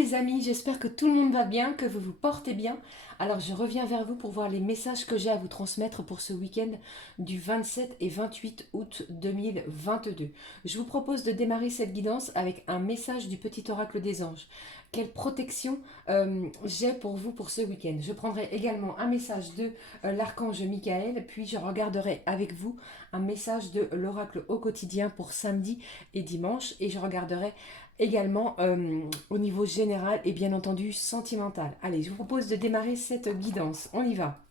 les amis, j'espère que tout le monde va bien, que vous vous portez bien. Alors je reviens vers vous pour voir les messages que j'ai à vous transmettre pour ce week-end du 27 et 28 août 2022. Je vous propose de démarrer cette guidance avec un message du petit oracle des anges. Quelle protection j'ai pour vous pour ce week-end. Je prendrai également un message de l'archange Michael, puis je regarderai avec vous un message de l'oracle au quotidien pour samedi et dimanche, et je regarderai également au niveau général et bien entendu sentimental. Allez, je vous propose de démarrer cette guidance. On y va.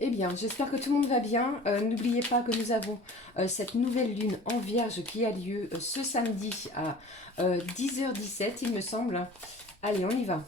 Eh bien, j'espère que tout le monde va bien. N'oubliez pas que nous avons cette nouvelle lune en vierge qui a lieu ce samedi à 10h17, il me semble. Allez, on y va.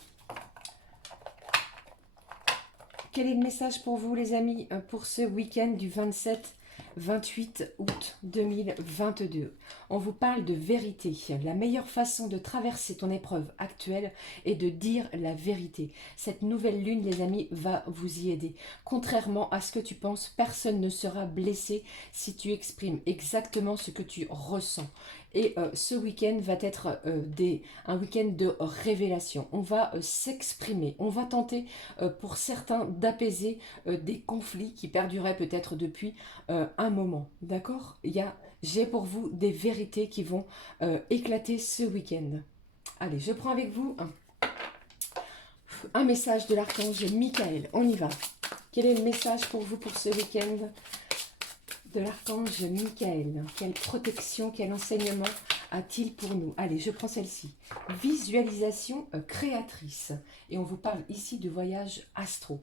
Quel est le message pour vous, les amis, pour ce week-end du 27-28 août 2022? On vous parle de vérité. La meilleure façon de traverser ton épreuve actuelle est de dire la vérité. Cette nouvelle lune, les amis, va vous y aider. Contrairement à ce que tu penses, personne ne sera blessé si tu exprimes exactement ce que tu ressens. Et ce week-end va être un week-end de révélation. On va s'exprimer. On va tenter pour certains d'apaiser des conflits qui perduraient peut-être depuis un moment. D'accord? J'ai pour vous des vérités qui vont éclater ce week-end. Allez, je prends avec vous un message de l'archange Michael. On y va. Quel est le message pour vous pour ce week-end de l'archange Michael? Quelle protection, quel enseignement a-t-il pour nous? Allez, je prends celle-ci. Visualisation créatrice. Et on vous parle ici de voyage astro.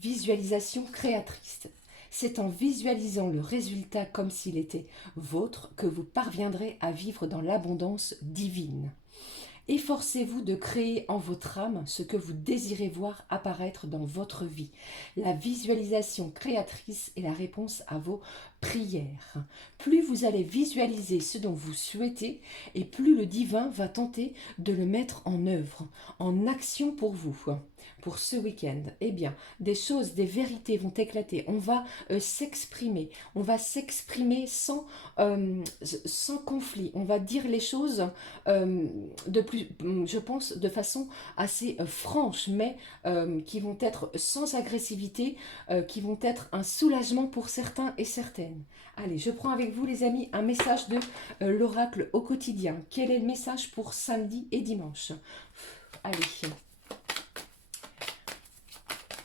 Visualisation créatrice. C'est en visualisant le résultat comme s'il était vôtre que vous parviendrez à vivre dans l'abondance divine. Efforcez-vous de créer en votre âme ce que vous désirez voir apparaître dans votre vie. La visualisation créatrice est la réponse à vos prières. Plus vous allez visualiser ce dont vous souhaitez, et plus le divin va tenter de le mettre en œuvre, en action pour vous. Pour ce week-end, eh bien, des choses, des vérités vont éclater. On va s'exprimer. On va s'exprimer sans conflit. On va dire les choses je pense, de façon assez franche, mais qui vont être sans agressivité, qui vont être un soulagement pour certains et certaines. Allez, je prends avec vous, les amis, un message de l'oracle au quotidien. Quel est le message pour samedi et dimanche? Allez.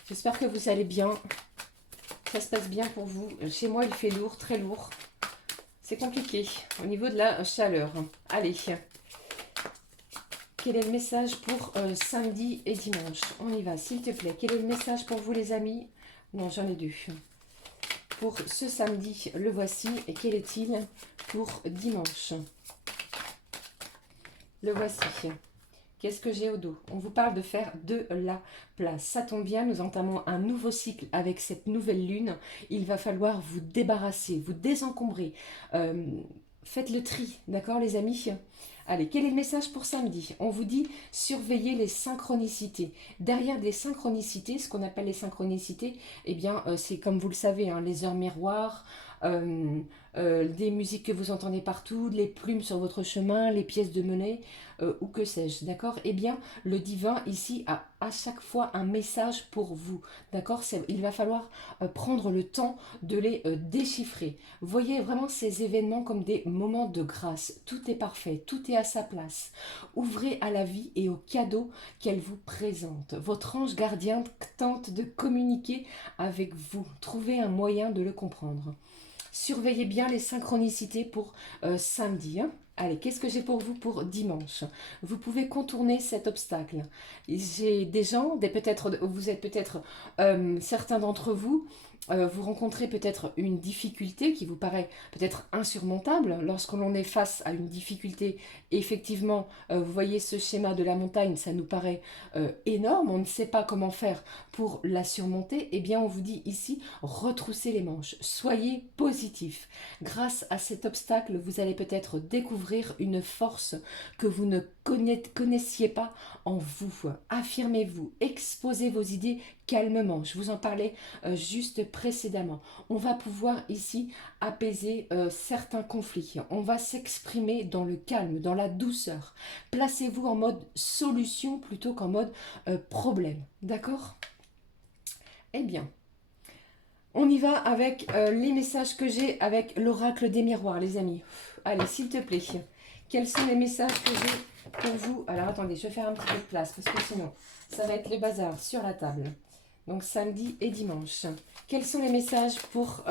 J'espère que vous allez bien. Ça se passe bien pour vous. Chez moi, il fait lourd, très lourd. C'est compliqué au niveau de la chaleur. Allez. Quel est le message pour samedi et dimanche? On y va, s'il te plaît. Quel est le message pour vous, les amis? Non, j'en ai deux. Pour ce samedi, le voici. Et quel est-il pour dimanche? Le voici. Qu'est-ce que j'ai au dos? On vous parle de faire de la place. Ça tombe bien, nous entamons un nouveau cycle avec cette nouvelle lune. Il va falloir vous débarrasser, vous désencombrer. Faites le tri, d'accord, les amis? Allez, quel est le message pour samedi? On vous dit surveiller les synchronicités. Derrière les synchronicités, ce qu'on appelle les synchronicités, eh bien, c'est comme vous le savez, hein, les heures miroirs, des musiques que vous entendez partout, les plumes sur votre chemin, les pièces de monnaie, ou que sais-je, d'accord? Eh bien, le divin ici a à chaque fois un message pour vous, d'accord? Il va falloir prendre le temps de les déchiffrer. Voyez vraiment ces événements comme des moments de grâce. Tout est parfait, tout est à sa place. Ouvrez à la vie et aux cadeaux qu'elle vous présente. Votre ange gardien tente de communiquer avec vous. Trouvez un moyen de le comprendre. Surveillez bien les synchronicités pour samedi. Hein. Allez, qu'est-ce que j'ai pour vous pour dimanche? Vous pouvez contourner cet obstacle. J'ai des gens, vous êtes peut-être certains d'entre vous, vous rencontrez peut-être une difficulté qui vous paraît peut-être insurmontable. Lorsque l'on est face à une difficulté, effectivement, vous voyez ce schéma de la montagne, ça nous paraît énorme. On ne sait pas comment faire pour la surmonter. Eh bien, on vous dit ici, retroussez les manches. Soyez positif. Grâce à cet obstacle, vous allez peut-être découvrir une force que vous ne connaissiez pas en vous. Affirmez-vous, exposez vos idées calmement. Je vous en parlais juste précédemment. On va pouvoir ici apaiser certains conflits. On va s'exprimer dans le calme, dans la douceur. Placez-vous en mode solution plutôt qu'en mode problème. D'accord? Eh bien, on y va avec les messages que j'ai avec l'oracle des miroirs, les amis. Allez, s'il te plaît. Quels sont les messages que j'ai pour vous? Alors, attendez, je vais faire un petit peu de place parce que sinon, ça va être le bazar sur la table. Donc, samedi et dimanche. Quels sont les messages pour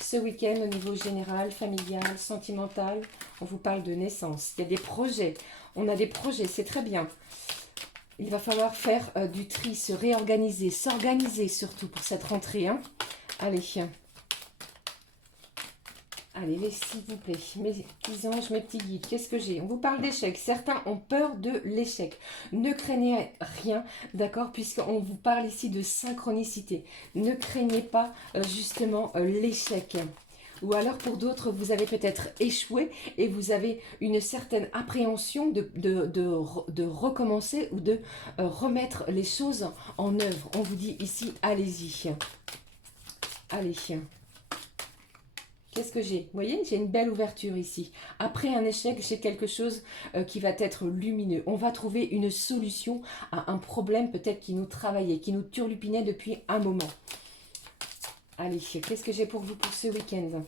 ce week-end au niveau général, familial, sentimental? On vous parle de naissance. Il y a des projets. On a des projets, c'est très bien. Il va falloir faire du tri, se réorganiser, s'organiser surtout pour cette rentrée. Hein. Allez, allez, s'il vous plaît, mes petits anges, mes petits guides, qu'est-ce que j'ai? On vous parle d'échec. Certains ont peur de l'échec. Ne craignez rien, d'accord, puisqu'on vous parle ici de synchronicité. Ne craignez pas justement l'échec. Ou alors pour d'autres, vous avez peut-être échoué et vous avez une certaine appréhension de recommencer ou de remettre les choses en œuvre. On vous dit ici, allez-y. Allez. Qu'est-ce que j'ai? Vous voyez, j'ai une belle ouverture ici. Après un échec, j'ai quelque chose qui va être lumineux. On va trouver une solution à un problème peut-être qui nous travaillait, qui nous turlupinait depuis un moment. Allez, qu'est-ce que j'ai pour vous pour ce week-end?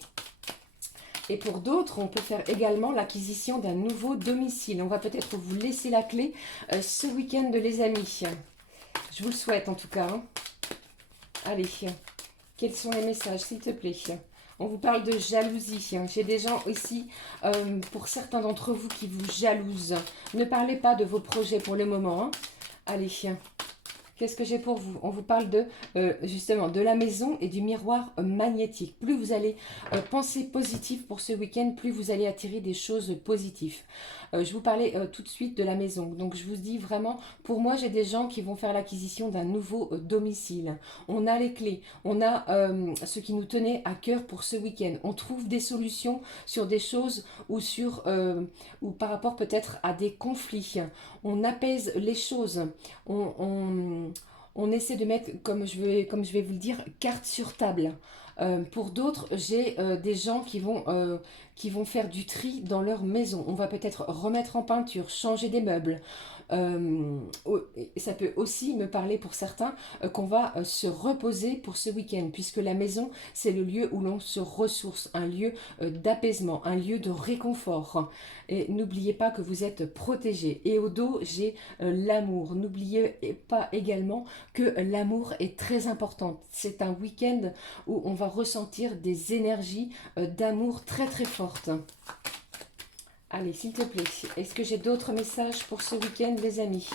Et pour d'autres, on peut faire également l'acquisition d'un nouveau domicile. On va peut-être vous laisser la clé ce week-end, les amis. Je vous le souhaite en tout cas. Hein. Allez, quels sont les messages, s'il te plaît? On vous parle de jalousie. J'ai des gens ici, pour certains d'entre vous, qui vous jalousent. Ne parlez pas de vos projets pour le moment. Hein. Allez, qu'est-ce que j'ai pour vous? On vous parle de justement de la maison et du miroir magnétique. Plus vous allez penser positif pour ce week-end, plus vous allez attirer des choses positives. Je vous parlais tout de suite de la maison. Donc je vous dis vraiment, pour moi j'ai des gens qui vont faire l'acquisition d'un nouveau domicile. On a les clés, on a ce qui nous tenait à cœur pour ce week-end. On trouve des solutions sur des choses ou sur ou par rapport peut-être à des conflits. On apaise les choses. On essaie de mettre, comme je vais vous le dire, carte sur table. Pour d'autres, j'ai des gens qui vont faire du tri dans leur maison. On va peut-être remettre en peinture, changer des meubles. Ça peut aussi me parler pour certains qu'on va se reposer pour ce week-end, puisque la maison, c'est le lieu où l'on se ressource, un lieu d'apaisement, un lieu de réconfort. Et n'oubliez pas que vous êtes protégés. Et au dos, j'ai l'amour. N'oubliez pas également que l'amour est très important. C'est un week-end où on va ressentir des énergies d'amour très très fortes. Allez, s'il te plaît, est-ce que j'ai d'autres messages pour ce week-end, les amis?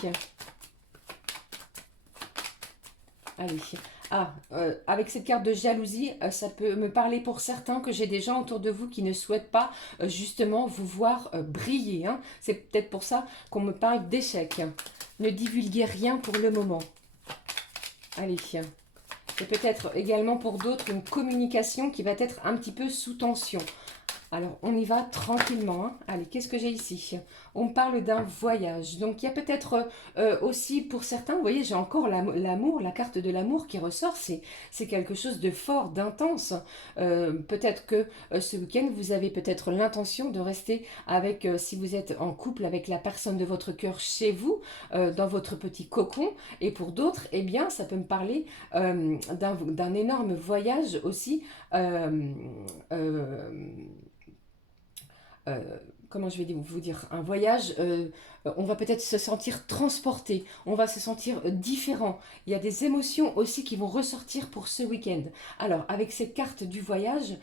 Allez. Ah, avec cette carte de jalousie, ça peut me parler pour certains que j'ai des gens autour de vous qui ne souhaitent pas justement vous voir briller. Hein. C'est peut-être pour ça qu'on me parle d'échec. Ne divulguez rien pour le moment. Allez. Et peut-être également pour d'autres une communication qui va être un petit peu sous tension. Alors, on y va tranquillement. Hein. Allez, qu'est-ce que j'ai ici? On parle d'un voyage. Donc, il y a peut-être aussi pour certains, vous voyez, j'ai encore l'amour, la carte de l'amour qui ressort. C'est quelque chose de fort, d'intense. Peut-être que ce week-end, vous avez peut-être l'intention de rester avec, si vous êtes en couple avec la personne de votre cœur chez vous, dans votre petit cocon. Et pour d'autres, eh bien, ça peut me parler d'un énorme voyage aussi. Comment je vais vous dire, un voyage, on va peut-être se sentir transporté, on va se sentir différent. Il y a des émotions aussi qui vont ressortir pour ce week-end. Alors, avec cette carte du voyage,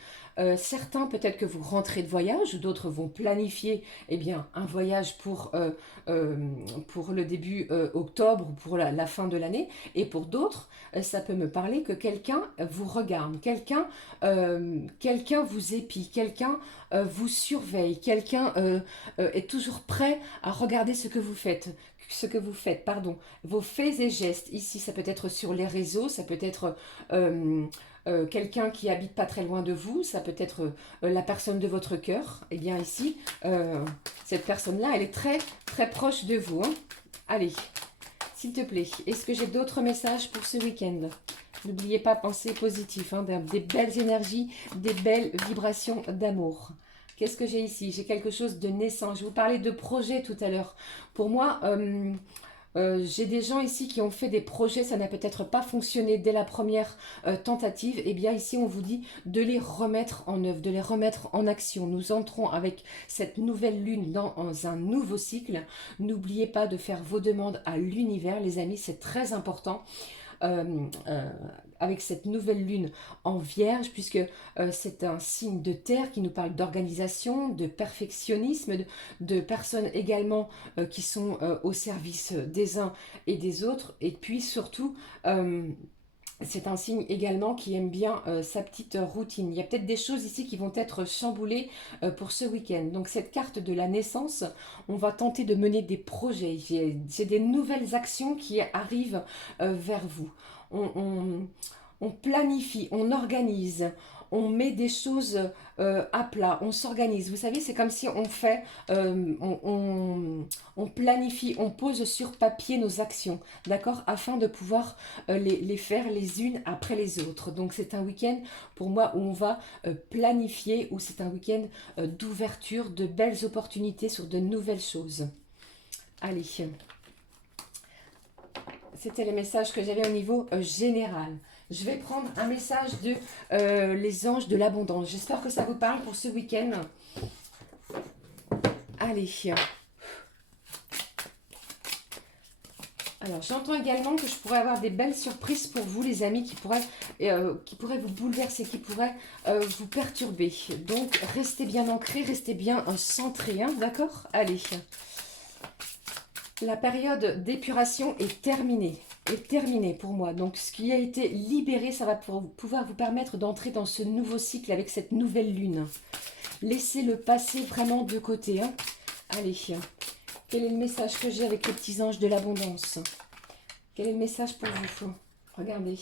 certains peut-être que vous rentrez de voyage, d'autres vont planifier eh bien, un voyage pour le début octobre ou pour la fin de l'année. Et pour d'autres, ça peut me parler que quelqu'un vous regarde, quelqu'un vous épie, quelqu'un vous surveille, quelqu'un est toujours prêt à regarder ce que vous faites, pardon, vos faits et gestes. Ici, ça peut être sur les réseaux, ça peut être quelqu'un qui habite pas très loin de vous, ça peut être la personne de votre cœur. Et bien ici, cette personne-là, elle est très très proche de vous. Hein. Allez, S'il te plaît, est-ce que j'ai d'autres messages pour ce week-end? N'oubliez pas, penser positif, hein, des belles énergies, des belles vibrations d'amour. Qu'est-ce que j'ai ici? J'ai quelque chose de naissant. Je vous parlais de projet tout à l'heure. Pour moi, j'ai des gens ici qui ont fait des projets, ça n'a peut-être pas fonctionné dès la première tentative. Et bien ici, on vous dit de les remettre en œuvre, de les remettre en action. Nous entrons avec cette nouvelle lune dans un nouveau cycle. N'oubliez pas de faire vos demandes à l'univers, les amis, c'est très important. euh, euh, avec cette nouvelle lune en vierge, puisque c'est un signe de terre qui nous parle d'organisation, de perfectionnisme, de personnes également qui sont au service des uns et des autres, et puis surtout c'est un signe également qui aime bien sa petite routine. Il y a peut-être des choses ici qui vont être chamboulées pour ce week-end. Donc cette carte de la naissance, on va tenter de mener des projets. C'est des nouvelles actions qui arrivent vers vous. On planifie, on organise, on met des choses à plat, on s'organise. Vous savez, c'est comme si on fait, on planifie, on pose sur papier nos actions, d'accord, afin de pouvoir les faire les unes après les autres. Donc c'est un week-end pour moi où on va planifier, où c'est un week-end d'ouverture, de belles opportunités sur de nouvelles choses. Allez, c'était les messages que j'avais au niveau général. Je vais prendre un message de les anges de l'abondance. J'espère que ça vous parle pour ce week-end. Allez. Alors, j'entends également que je pourrais avoir des belles surprises pour vous, les amis, qui pourraient vous bouleverser, qui pourraient vous perturber. Donc, restez bien ancrés, restez bien centrés, hein, d'accord? Allez. La période d'épuration est terminée. Pour moi. Donc, ce qui a été libéré, ça va pouvoir vous permettre d'entrer dans ce nouveau cycle avec cette nouvelle lune. Laissez le passé vraiment de côté, hein. Allez. Quel est le message que j'ai avec les petits anges de l'abondance? Quel est le message pour vous? Regardez.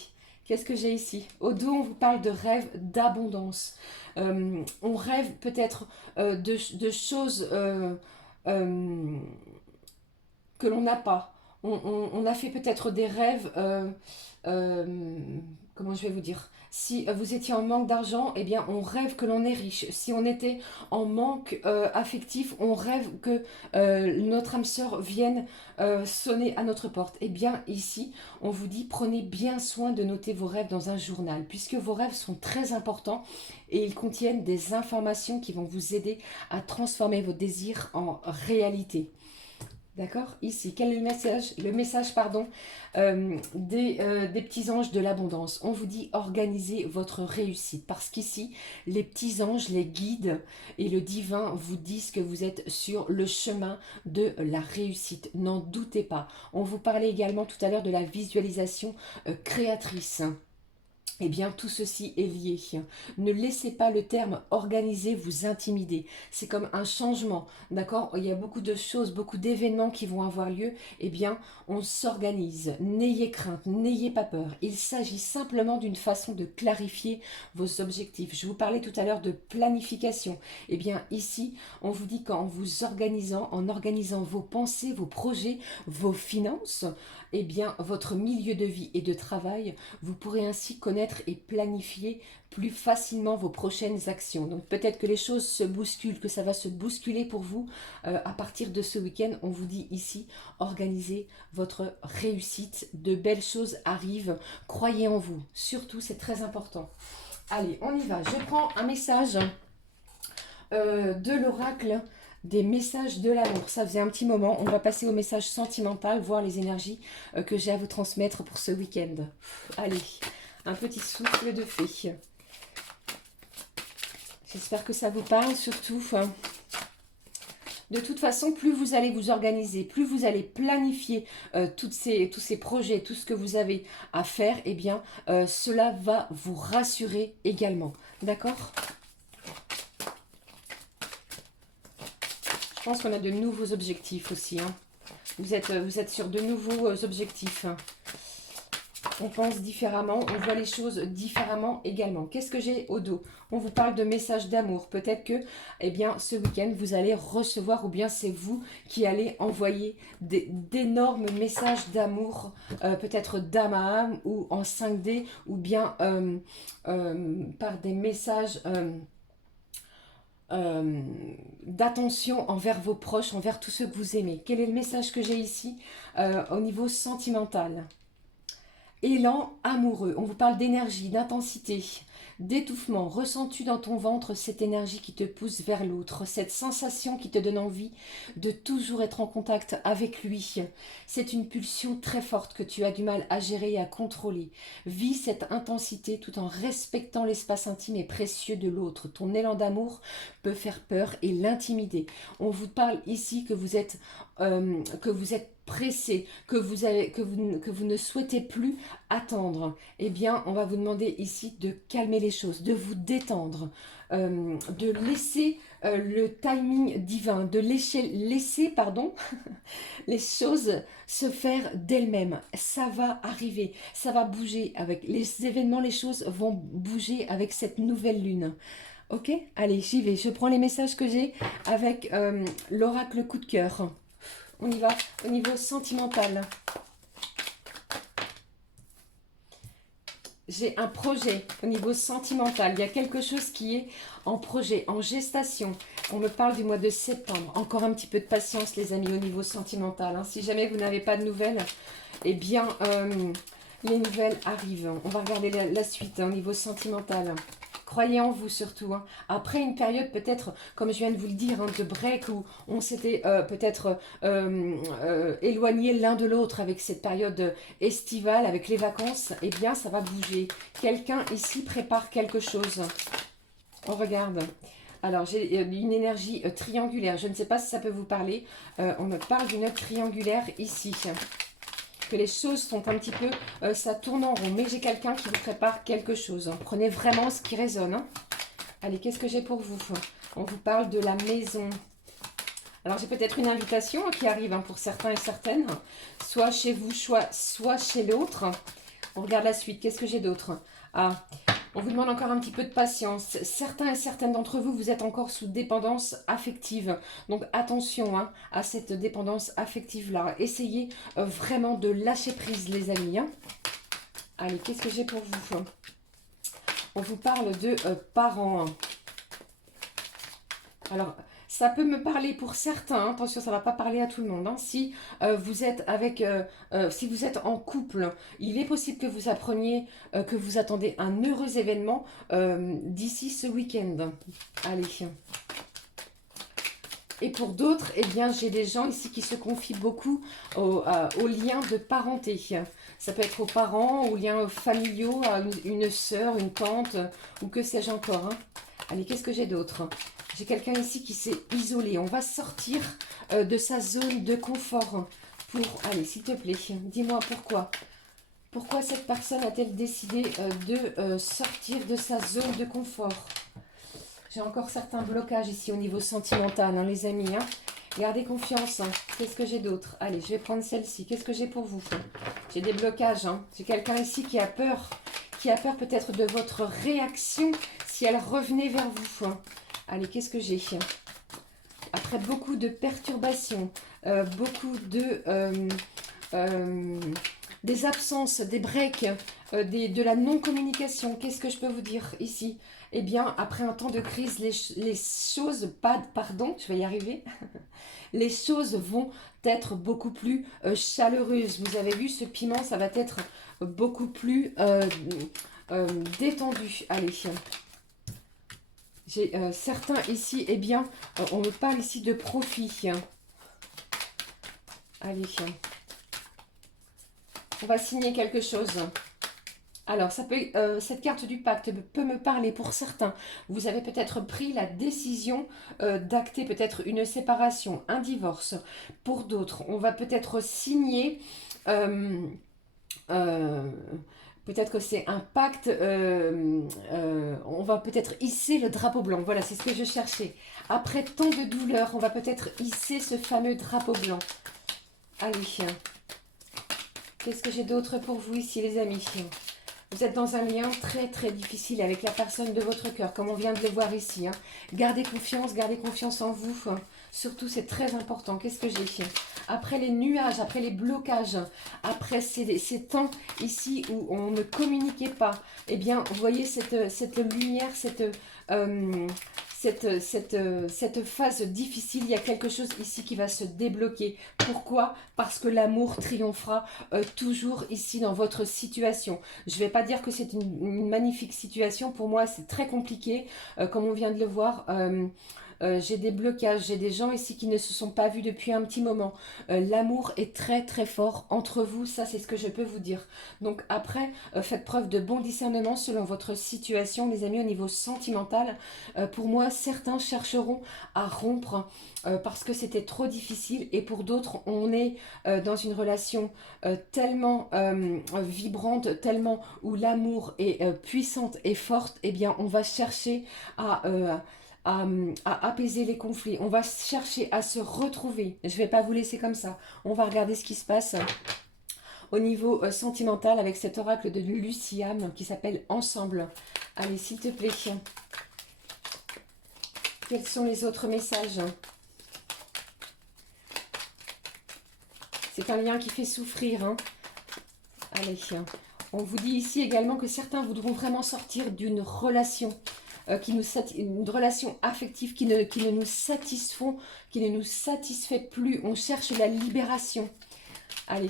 Qu'est-ce que j'ai ici? Au dos, on vous parle de rêve d'abondance. On rêve peut-être de choses que l'on n'a pas. On a fait peut-être des rêves, comment je vais vous dire, si vous étiez en manque d'argent, eh bien on rêve que l'on est riche. Si on était en manque affectif, on rêve que notre âme sœur vienne sonner à notre porte. Eh bien ici, on vous dit, prenez bien soin de noter vos rêves dans un journal, puisque vos rêves sont très importants et ils contiennent des informations qui vont vous aider à transformer vos désirs en réalité. D'accord? Ici, quel est le message? Le message, pardon, des petits anges de l'abondance. On vous dit organisez votre réussite. Parce qu'ici, les petits anges, les guides et le divin vous disent que vous êtes sur le chemin de la réussite. N'en doutez pas. On vous parlait également tout à l'heure de la visualisation créatrice. Eh bien, tout ceci est lié. Ne laissez pas le terme organiser vous intimider. C'est comme un changement, d'accord? Il y a beaucoup de choses, beaucoup d'événements qui vont avoir lieu. Eh bien, on s'organise. N'ayez crainte, n'ayez pas peur. Il s'agit simplement d'une façon de clarifier vos objectifs. Je vous parlais tout à l'heure de planification. Eh bien, ici, on vous dit qu'en vous organisant, en organisant vos pensées, vos projets, vos finances, eh bien, votre milieu de vie et de travail, vous pourrez ainsi connaître et planifier plus facilement vos prochaines actions. Donc peut-être que les choses se bousculent, que ça va se bousculer pour vous à partir de ce week-end. On vous dit ici, organisez votre réussite. De belles choses arrivent. Croyez en vous. Surtout, c'est très important. Allez, on y va. Je prends un message de l'oracle des messages de l'amour. Ça faisait un petit moment. On va passer au message sentimental, voir les énergies que j'ai à vous transmettre pour ce week-end. Allez, un petit souffle de fée. J'espère que ça vous parle, surtout. De toute façon, plus vous allez vous organiser, plus vous allez planifier tous ces projets, tout ce que vous avez à faire, eh bien, cela va vous rassurer également. D'accord ? Je pense qu'on a de nouveaux objectifs aussi. Hein. Vous êtes sur de nouveaux objectifs. On pense différemment, on voit les choses différemment également. Qu'est-ce que j'ai au dos? On vous parle de messages d'amour. Peut-être que, eh bien, ce week-end, vous allez recevoir, ou bien c'est vous qui allez envoyer d'énormes messages d'amour, peut-être d'âme à âme, ou en 5D, ou bien par des messages d'attention envers vos proches, envers tous ceux que vous aimez. Quel est le message que j'ai ici au niveau sentimental? Élan amoureux, on vous parle d'énergie, d'intensité, d'étouffement. Ressens-tu dans ton ventre cette énergie qui te pousse vers l'autre, cette sensation qui te donne envie de toujours être en contact avec lui? C'est une pulsion très forte que tu as du mal à gérer et à contrôler. Vis cette intensité tout en respectant l'espace intime et précieux de l'autre. Ton élan d'amour peut faire peur et l'intimider. On vous parle ici que vous êtes pressé, que vous ne souhaitez plus attendre. Eh bien, on va vous demander ici de calmer les choses, de vous détendre, de laisser le timing divin, de laisser les choses se faire d'elles-mêmes. Ça va arriver, ça va bouger avec les événements, les choses vont bouger avec cette nouvelle lune. Ok, allez, j'y vais. Je prends les messages que j'ai avec l'oracle coup de cœur. On y va au niveau sentimental. J'ai un projet au niveau sentimental. Il y a quelque chose qui est en projet, en gestation. On me parle du mois de septembre. Encore un petit peu de patience, les amis, au niveau sentimental. Hein. Si jamais vous n'avez pas de nouvelles, eh bien, les nouvelles arrivent. On va regarder la suite au niveau sentimental. Croyez en vous surtout. Hein. Après une période peut-être, comme je viens de vous le dire, hein, de break où on s'était peut-être éloigné l'un de l'autre avec cette période estivale, avec les vacances, eh bien ça va bouger. Quelqu'un ici prépare quelque chose. On regarde. Alors j'ai une énergie triangulaire. Je ne sais pas si ça peut vous parler. On me parle d'une triangulaire ici. Que les choses sont un petit peu, ça tourne en rond, mais j'ai quelqu'un qui vous prépare quelque chose. Hein. Prenez vraiment ce qui résonne. Hein. Allez, qu'est-ce que j'ai pour vous? On vous parle de la maison. Alors, j'ai peut-être une invitation qui arrive hein, pour certains et certaines, soit chez vous, soit chez l'autre. On regarde la suite. Qu'est-ce que j'ai d'autre? Ah, on vous demande encore un petit peu de patience. Certains et certaines d'entre vous, vous êtes encore sous dépendance affective. Donc attention hein, à cette dépendance affective-là. Essayez vraiment de lâcher prise, les amis. Hein. Allez, qu'est-ce que j'ai pour vous? On vous parle de parents. Alors, ça peut me parler pour certains, hein, attention, ça ne va pas parler à tout le monde. Hein. Si vous êtes si vous êtes en couple, il est possible que vous appreniez que vous attendez un heureux événement d'ici ce week-end. Allez. Et pour d'autres, eh bien, j'ai des gens ici qui se confient beaucoup aux liens de parenté. Ça peut être aux parents, aux liens familiaux, à une sœur, une tante, ou que sais-je encore. Hein. Allez, qu'est-ce que j'ai d'autre? J'ai quelqu'un ici qui s'est isolé. On va sortir de sa zone de confort. Allez, s'il te plaît, dis-moi pourquoi. Pourquoi cette personne a-t-elle décidé de sortir de sa zone de confort? J'ai encore certains blocages ici au niveau sentimental, hein, les amis. Hein. Gardez confiance. Hein. Qu'est-ce que j'ai d'autre? Allez, je vais prendre celle-ci. Qu'est-ce que j'ai pour vous? J'ai des blocages. Hein. J'ai quelqu'un ici qui a peur peut-être de votre réaction si elle revenait vers vous. Hein. Allez, qu'est-ce que j'ai? Après beaucoup de perturbations, beaucoup des absences, des breaks, de la non-communication, qu'est-ce que je peux vous dire ici? Eh bien, après un temps de crise, les choses, pardon, je vais y arriver, les choses vont être beaucoup plus chaleureuses. Vous avez vu, ce piment, ça va être beaucoup plus détendu. Allez, j'ai certains ici, eh bien, on me parle ici de profit. Allez, on va signer quelque chose. Alors, cette carte du pacte peut me parler pour certains. Vous avez peut-être pris la décision d'acter peut-être une séparation, un divorce. Pour d'autres, on va peut-être signer... peut-être que c'est un pacte, on va peut-être hisser le drapeau blanc. Voilà, c'est ce que je cherchais. Après tant de douleur, on va peut-être hisser ce fameux drapeau blanc. Allez. Qu'est-ce que j'ai d'autre pour vous ici, les amis? Vous êtes dans un lien très très difficile avec la personne de votre cœur, comme on vient de le voir ici. Hein. Gardez confiance en vous. Hein. Surtout, c'est très important. Qu'est-ce que j'ai? Après les nuages, après les blocages, après ces temps ici où on ne communiquait pas, eh bien, vous voyez cette lumière, cette phase difficile, il y a quelque chose ici qui va se débloquer. Pourquoi? Parce que l'amour triomphera toujours ici dans votre situation. Je ne vais pas dire que c'est une magnifique situation. Pour moi, c'est très compliqué, comme on vient de le voir. J'ai des blocages, j'ai des gens ici qui ne se sont pas vus depuis un petit moment. L'amour est très très fort entre vous, ça c'est ce que je peux vous dire. Donc après, faites preuve de bon discernement selon votre situation, les amis, au niveau sentimental. Pour moi, certains chercheront à rompre parce que c'était trop difficile et pour d'autres, on est dans une relation tellement vibrante, tellement où l'amour est puissante et forte, eh bien on va chercher à... à apaiser les conflits. On va chercher à se retrouver. Je ne vais pas vous laisser comme ça. On va regarder ce qui se passe au niveau sentimental avec cet oracle de Luciam qui s'appelle Ensemble. Allez, s'il te plaît. Quels sont les autres messages? C'est un lien qui fait souffrir. Hein. Allez, on vous dit ici également que certains voudront vraiment sortir d'une relation. Une relation affective qui ne nous satisfont, qui ne nous satisfait plus. On cherche la libération. Allez,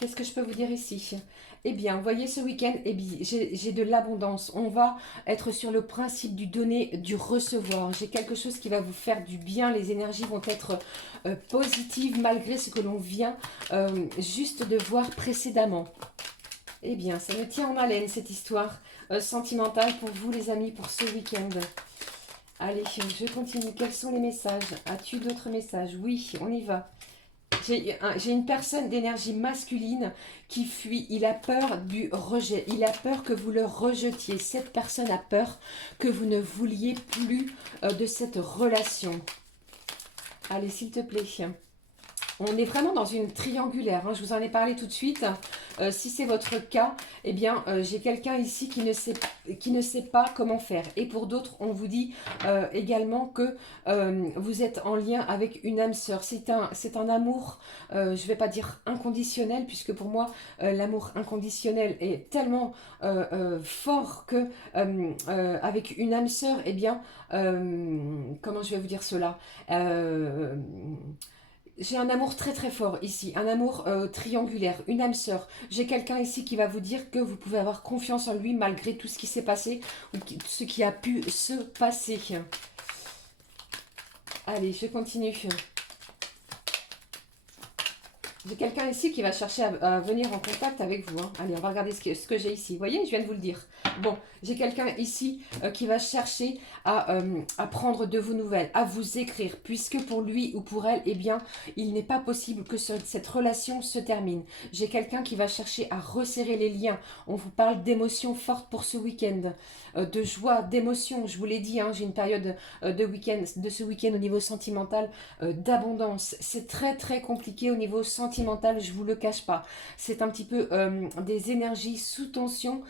qu'est-ce que je peux vous dire ici? Eh bien, vous voyez, ce week-end, eh j'ai de l'abondance. On va être sur le principe du donner, du recevoir. J'ai quelque chose qui va vous faire du bien. Les énergies vont être positives malgré ce que l'on vient juste de voir précédemment. Eh bien, ça me tient en haleine cette histoire sentimentale pour vous les amis pour ce week-end. Allez, je continue. Quels sont les messages? As-tu d'autres messages? Oui, on y va. J'ai une personne d'énergie masculine qui fuit. Il a peur du rejet. Il a peur que vous le rejetiez. Cette personne a peur que vous ne vouliez plus de cette relation. Allez, s'il te plaît. On est vraiment dans une triangulaire, hein, je vous en ai parlé tout de suite. Si c'est votre cas, eh bien, j'ai quelqu'un ici qui ne sait pas comment faire. Et pour d'autres, on vous dit également que vous êtes en lien avec une âme sœur. C'est un amour, je ne vais pas dire inconditionnel, puisque pour moi, l'amour inconditionnel est tellement fort que avec une âme sœur, eh bien, comment je vais vous dire cela j'ai un amour très très fort ici, un amour triangulaire, une âme sœur. J'ai quelqu'un ici qui va vous dire que vous pouvez avoir confiance en lui malgré tout ce qui s'est passé ou ce qui a pu se passer. Allez, je continue. J'ai quelqu'un ici qui va chercher à venir en contact avec vous. Hein. Allez, on va regarder ce que j'ai ici. Vous voyez, je viens de vous le dire. Bon, j'ai quelqu'un ici qui va chercher à prendre de vos nouvelles, à vous écrire, puisque pour lui ou pour elle, eh bien, il n'est pas possible que cette relation se termine. J'ai quelqu'un qui va chercher à resserrer les liens. On vous parle d'émotions fortes pour ce week-end, de joie, d'émotions. Je vous l'ai dit, hein, j'ai une période de ce week-end au niveau sentimental, d'abondance. C'est très très compliqué au niveau sentimental, je vous le cache pas. C'est un petit peu des énergies sous tension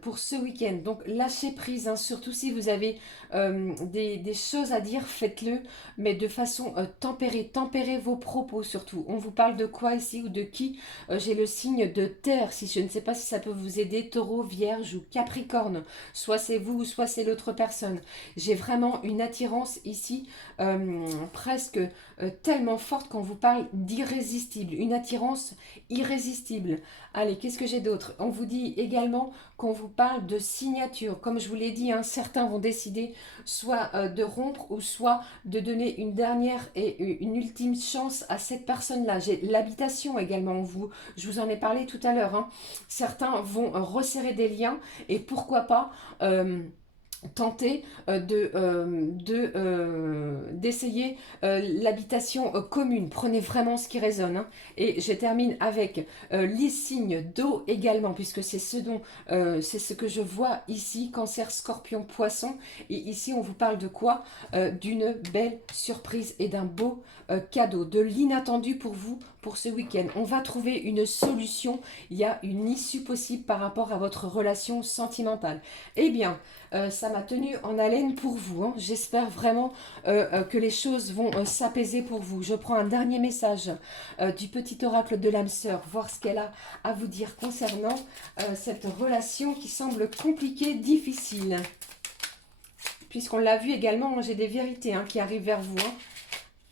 pour ce week-end. Donc lâchez prise, hein, surtout si vous avez des choses à dire, faites-le, mais de façon tempérée. Tempérez vos propos surtout. On vous parle de quoi ici ou de qui? J'ai le signe de terre, si je ne sais pas si ça peut vous aider, taureau, vierge ou capricorne. Soit c'est vous, soit c'est l'autre personne. J'ai vraiment une attirance ici, presque tellement forte qu'on vous parle d'irrésistible. Une attirance irrésistible. Allez, qu'est-ce que j'ai d'autre? On vous dit également qu'on vous parle de signature. Comme je vous l'ai dit, hein, certains vont décider soit de rompre ou soit de donner une dernière et une ultime chance à cette personne-là. J'ai l'habitation également. Je vous en ai parlé tout à l'heure. Hein. Certains vont resserrer des liens et pourquoi pas... tenter d'essayer l'habitation commune. Prenez vraiment ce qui résonne. Hein. Et je termine avec les signes d'eau également, puisque c'est ce que je vois ici, Cancer, Scorpion, Poisson. Et ici, on vous parle de quoi? D'une belle surprise et d'un beau cadeau, de l'inattendu pour vous, pour ce week-end. On va trouver une solution. Il y a une issue possible par rapport à votre relation sentimentale. Eh bien, ça m'a tenu en haleine pour vous, hein. J'espère vraiment que les choses vont s'apaiser pour vous. Je prends un dernier message du petit oracle de l'âme sœur, voir ce qu'elle a à vous dire concernant cette relation qui semble compliquée, difficile. Puisqu'on l'a vu également, j'ai des vérités qui arrivent vers vous. Hein.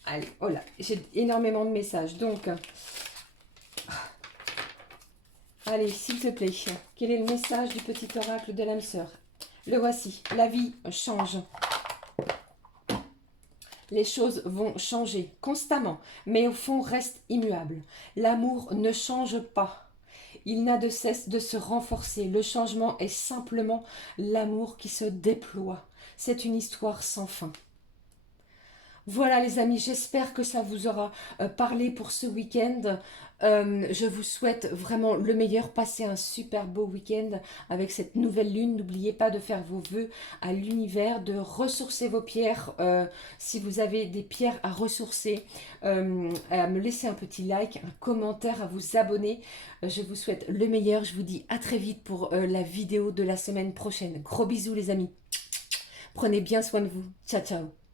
Allez, oh là, j'ai énormément de messages. Donc, allez, s'il te plaît, quel est le message du petit oracle de l'âme sœur? Le voici, la vie change. Les choses vont changer constamment, mais au fond reste immuable. L'amour ne change pas. Il n'a de cesse de se renforcer. Le changement est simplement l'amour qui se déploie. C'est une histoire sans fin. Voilà les amis, j'espère que ça vous aura parlé pour ce week-end. Je vous souhaite vraiment le meilleur. Passez un super beau week-end avec cette nouvelle lune. N'oubliez pas de faire vos vœux à l'univers, de ressourcer vos pierres. Si vous avez des pierres à ressourcer, à me laisser un petit like, un commentaire, à vous abonner. Je vous souhaite le meilleur. Je vous dis à très vite pour la vidéo de la semaine prochaine. Gros bisous les amis. Prenez bien soin de vous. Ciao, ciao.